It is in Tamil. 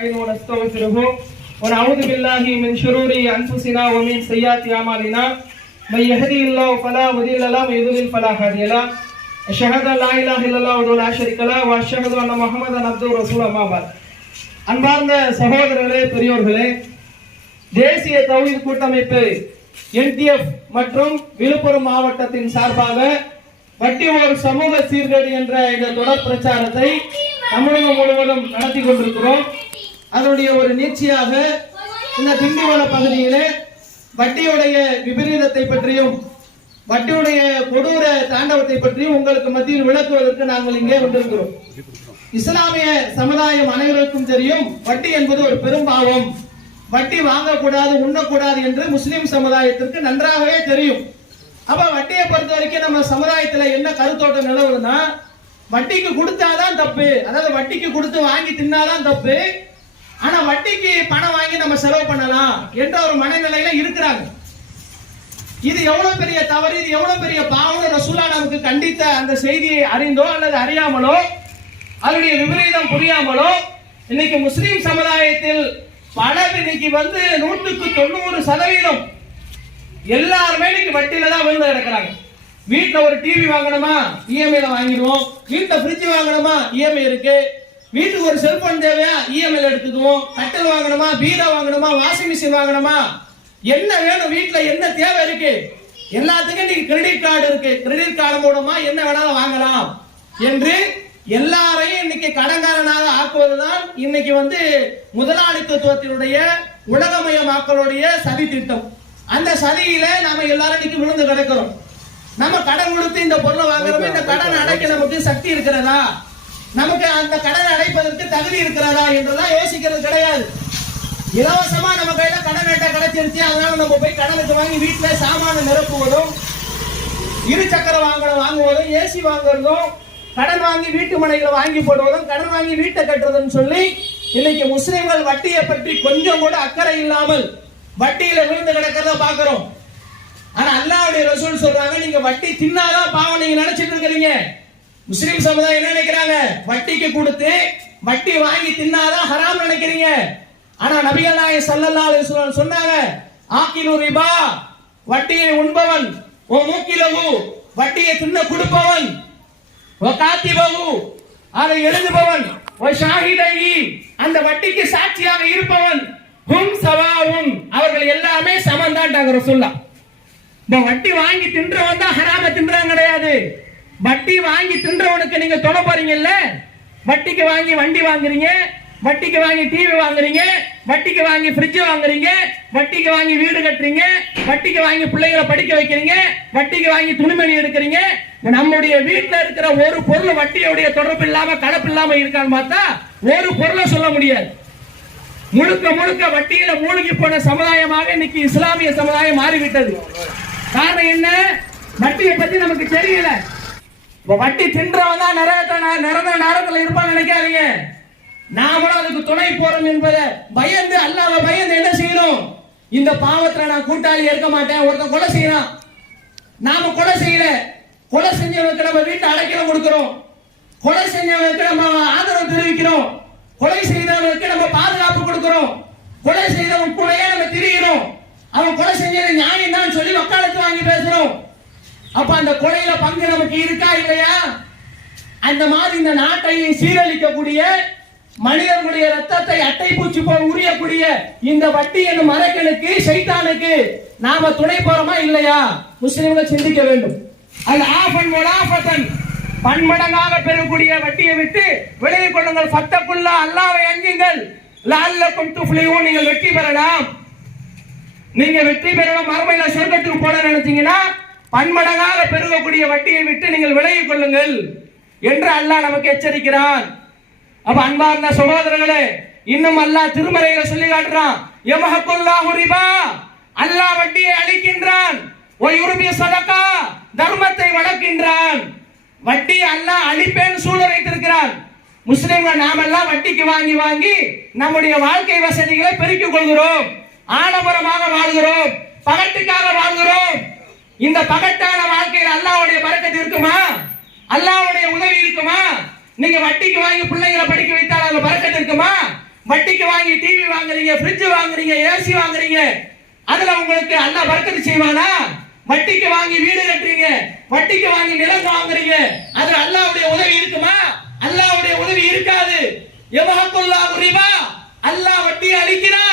ونستغفره ونعوذ بالله من شرور انفسنا ومن سيئات اعمالنا من يهده الله فلا مضل له ومن يضلل فلا هادي له اشهد ان لا اله الا الله وحده لا شريك له واشهد ان محمدا عبده ورسوله اما بعد. அன்பார்ந்த சகோதரர்களே, பெரியோர்களே, தேசிய தௌஹீத் கூட்டமைப்பு NTF மற்றும் விழுப்புரம் மாவட்டத்தின் சார்பாக வட்டி ஒரு சமூக சீர்கேடு என்ற இந்த தொடர் பிரச்சாரத்தை தமிழகம் முழுவதும் நடத்தி கொண்டிருக்கிறோம். அதனுடைய ஒரு நீட்சியாக இந்த திண்டிவன பகுதியிலே வட்டியுடைய விபரீதத்தை பற்றியும் வட்டியுடைய கொடூர தாண்டவத்தை பற்றியும் உங்களுக்கு மத்தியில் விளக்குவதற்கு நாங்கள் இங்கே வந்திருக்கிறோம். இஸ்லாமிய சமுதாயம் அனைவருக்கும் தெரியும், வட்டி என்பது ஒரு பெரும் பாவம், வட்டி வாங்கக்கூடாது, உண்ணக்கூடாது என்று முஸ்லிம் சமுதாயத்திற்கு நன்றாகவே தெரியும். அப்ப வட்டியை பொறுத்த வரைக்கும் நம்ம சமுதாயத்துல என்ன கருத்தோட்டம் நிலவுதுன்னா, வட்டிக்கு கொடுத்தாதான் தப்பு, அதாவது வட்டிக்கு கொடுத்து வாங்கி தின்னாதான் தப்பு, ஆனா வட்டிக்கு பணம் வாங்கி நம்ம செலவு பண்ணலாம் என்ற ஒரு மனநிலையில இருக்கிறாங்க. இது எவ்வளவு பெரிய தவறு, இது எவ்வளவு பெரிய பாவம் ரசூலுல்லாஹ் நமக்கு கண்டித்த அந்த செய்தியை அறிந்தோ அல்லது அறியாமலோ அதனுடைய விபரீதம் புரியாமலோ இன்னைக்கு முஸ்லிம் சமுதாயத்தில் பலர் இன்னைக்கு 100% எல்லாருமே இன்னைக்கு வட்டியில தான் விழுந்து கிடக்குறாங்க. வீட்டுல ஒரு டிவி வாங்கணுமா, இஎம்ஐல வாங்கிடுவோம். வீட்டுல ஃப்ரிட்ஜ் வாங்கணுமா, இஎம்ஐ இருக்கு. வீட்டுக்கு ஒரு செல்போன் தேவையா, இஎம்ஐல எடுத்துக்குவோம். கட்டில் வாங்கணுமா, பீரோ வாங்கணுமா, வாஷிங் மிஷின் வாங்கணுமா, என்ன வேணும், வீட்டுல என்ன தேவை இருக்கு, எல்லாத்துக்கும் இன்னைக்கு கிரெடிட் கார்டு இருக்கு. கிரெடிட் கார்டு மூலமா என்ன வேணாலும் வாங்கலாம் என்று எல்லாரையும் இன்னைக்கு கடன்காரனாக ஆக்குவதுதான் இன்னைக்கு முதலாளித்துவத்தினுடைய உலகமயமாக்கலுடைய சதி திட்டம். அந்த சதியில நாம எல்லாரும் இன்னைக்கு விழுந்து கிடக்கிறோம். நம்ம கடன் கொடுத்து இந்த பொருளை வாங்குறோம், இந்த கடன் அடைக்க நமக்கு சக்தி இருக்கிறதா, நமக்கு அந்த கடன் அடைப்பதற்கு தகுதி இருக்கிறதா என்றெல்லாம் யோசிக்கிறது கிடையாது. இலவசமா நம்ம கையில கடன் வேட்டை கிடைச்சிருச்சு, அதனால நம்ம போய் கடனுக்கு வாங்கி வீட்டுல சாமான நிரப்புவதும், இரு சக்கர வாங்குவதும், ஏசி வாங்குறதும், கடன் வாங்கி வீட்டு மனைகளை வாங்கி போடுவதும், கடன் வாங்கி வீட்டை கட்டுறதுன்னு சொல்லி இன்னைக்கு முஸ்லிம்கள் வட்டியை பற்றி கொஞ்சம் கூட அக்கறை இல்லாமல் வட்டியில விழுந்து கிடக்கிறத பாக்குறோம். ஆனா அல்லாஹ்வுடைய ரசூல் சொல்றாங்க, நீங்க வட்டி தின்னாதான் பாவம் நீங்க நினைச்சிட்டு இருக்கிறீங்க. முஸ்லிம் சமுதாயம் என்ன நினைக்கிறாங்க, வட்டிக்கு கொடுத்து வட்டி வாங்கி தின்னாதான் ஹராம் நினைக்கிறீங்க. ஆனா நபிகள் நாயகம் ஸல்லல்லாஹு அலைஹி வஸல்லம் சொன்னாங்க, ஆக்கிலு ரிபா, வட்டியை உண்பவன், ஓ மூக்கிலஹு, வட்டியை தின்ன கொடுப்பவன், ஓ காத்திபஹு, அதை எழுதுபவன், ஓ ஷாஹிதைஹி, அந்த வட்டிக்கு சாட்சியாக இருப்பவன், ஹும் சவாவுன், அவர்கள் எல்லாமே சமந்தான்டாங்க ரசூலுல்லாஹ். இந்த வட்டி வாங்கி தின்றவன் தான் ஹராம தின்றான் கிடையாது. வட்டி வாங்கி தின்றவனுக்கு நீங்க தொட போறீங்கல்ல, வட்டிக்கு வாங்கி வண்டி வாங்குறீங்க, வட்டிக்கு வாங்கி டிவி வாங்குறீங்க, வட்டிக்கு வாங்கி ஃப்ரிட்ஜ் வாங்குறீங்க, வட்டிக்கு வாங்கி வீடு கட்டுறீங்க, வட்டிக்கு வாங்கி பிள்ளைகளை படிக்க வைக்கிறீங்க, வட்டிக்கு வாங்கி துணிமணி எடுக்கிறீங்க. நம்முடைய வீட்டுல இருக்கிற ஒரு பொருள் வட்டியோடைய தொடர்பு இல்லாம கலப்பு இல்லாம இருக்கான்னு பார்த்தா ஒரு பொருளை சொல்ல முடியாது. முழுக்க முழுக்க வட்டியில மூழ்கி போன சமுதாயமாக இன்னைக்கு இஸ்லாமிய சமுதாயம் மாறிவிட்டது. காரணம் என்ன, வட்டியை பத்தி நமக்கு தெரியல. வட்டி தின்றவன் தான் நரகத்துல இருப்பான்னு நினைக்காதீங்க. நாமளும் அதுக்கு துணை போறோம் என்பதை பயந்து, அல்லாஹ்வை பயந்து என்ன செய்யணும், இந்த பாவத்துல நான் கூட்டாளி இருக்க மாட்டேன். ஒருத்தன் கொலை செய்யறான், நாம கொலை செய்யல, கொலை செஞ்சவனுக்கு நம்ம வீட்டை அடைக்கலம் கொடுக்கிறோம், கொலை செஞ்சவனுக்கு நம்ம ஆதரவு தெரிவிக்கிறோம், கொலை செய்தவனுக்கு நம்ம பாதுகாப்பு கொடுக்கிறோம், கொலை செய்தவன் கூடயே நம்ம திரிகிறோம், அவன் கொலை செஞ்சது நியாயம் தான் சொல்லி வக்காலத்து வாங்கி பேசுறோம். அப்ப அந்த கொலையில பங்கு நமக்கு இருக்கா இல்லையா? அந்த மாதிரி இந்த நாட்டை சீரழிக்கக்கூடிய, மனிதர்களுடைய ரத்தத்தை அட்டை பூச்சி போல் உரியக்கூடிய இந்த வட்டி என்னும் மரக்கனுக்கு, சைத்தானுக்கு நாம துணை போறோமா இல்லையா? முஸ்லிம்கள் சிந்திக்க வேண்டும். அது ஆஃபன் முலாஃபத்தன், பன்மடங்காக பெறக்கூடிய வட்டியை விட்டு விலகிக் கொள்ளுங்கள். ஃபத்தகுல்லா, அல்லாஹ்வை அஞ்சுங்கள். லஅல்லக்கும் துஃப்லிஹூன், நீங்கள் வெற்றி பெறலாம். நீங்க வெற்றி பெறணும், மறுமையில சொர்க்கத்துக்கு போட நினைச்சீங்கன்னா பன்மடங்காக பெருகக்கூடிய வட்டியை விட்டு நீங்கள் விலகிக் கொள்ளுங்கள் என்று அல்லாஹ் நமக்கு எச்சரிக்கிறான். அப்ப அன்பார்ந்த சகோதரர்களே, இன்னும் அல்லாஹ் திருமறையில சொல்லி காட்டுறான், யமஹக்குல்லாஹு ரிபா, அல்லாஹ் வட்டியை அழிக்கின்றான், வ யுர்பி ஸதகா, தர்மத்தை வளர்க்கின்றான். வட்டி அல்லாஹ் அழிப்பேன் சூழல் வைத்திருக்கிறான். முஸ்லிம்கள் நாமெல்லாம் வட்டிக்கு வாங்கி வாங்கி நம்முடைய வாழ்க்கை வசதிகளை பெருக்கிக் கொள்கிறோம், ஆடம்பரமாக வாழ்கிறோம், பகட்டுக்காக வாழ்கிறோம். இந்த பகட்டான வாழ்க்கையில் அல்லாஹ்வுடைய பரக்கத்து இருக்குமா? அல்லாஹ்வுடைய உதவி இருக்குமா? நீங்க வட்டிக்கு வாங்கி பிள்ளைகளை படிக்க வைத்தால் அதுல பரக்கத்து இருக்குமா? வட்டிக்கு வாங்கி டிவி வாங்குறீங்க, ஃப்ரிட்ஜ் வாங்குறீங்க, ஏசி வாங்குறீங்க, அதுல உங்களுக்கு அல்லாஹ் பரக்கத்து செய்வானா? வட்டிக்கு வாங்கி வீடு கட்டுறீங்க, வட்டிக்கு வாங்கி நிலம் வாங்குறீங்க, அதுல அல்லாஹ்வுடைய உதவி இருக்குமா? அல்லாஹ்வுடைய உதவி இருக்காது. யமஹக்குல்லாஹு ரிபா, அல்லாஹ் வட்டியை அழிக்கிறான்.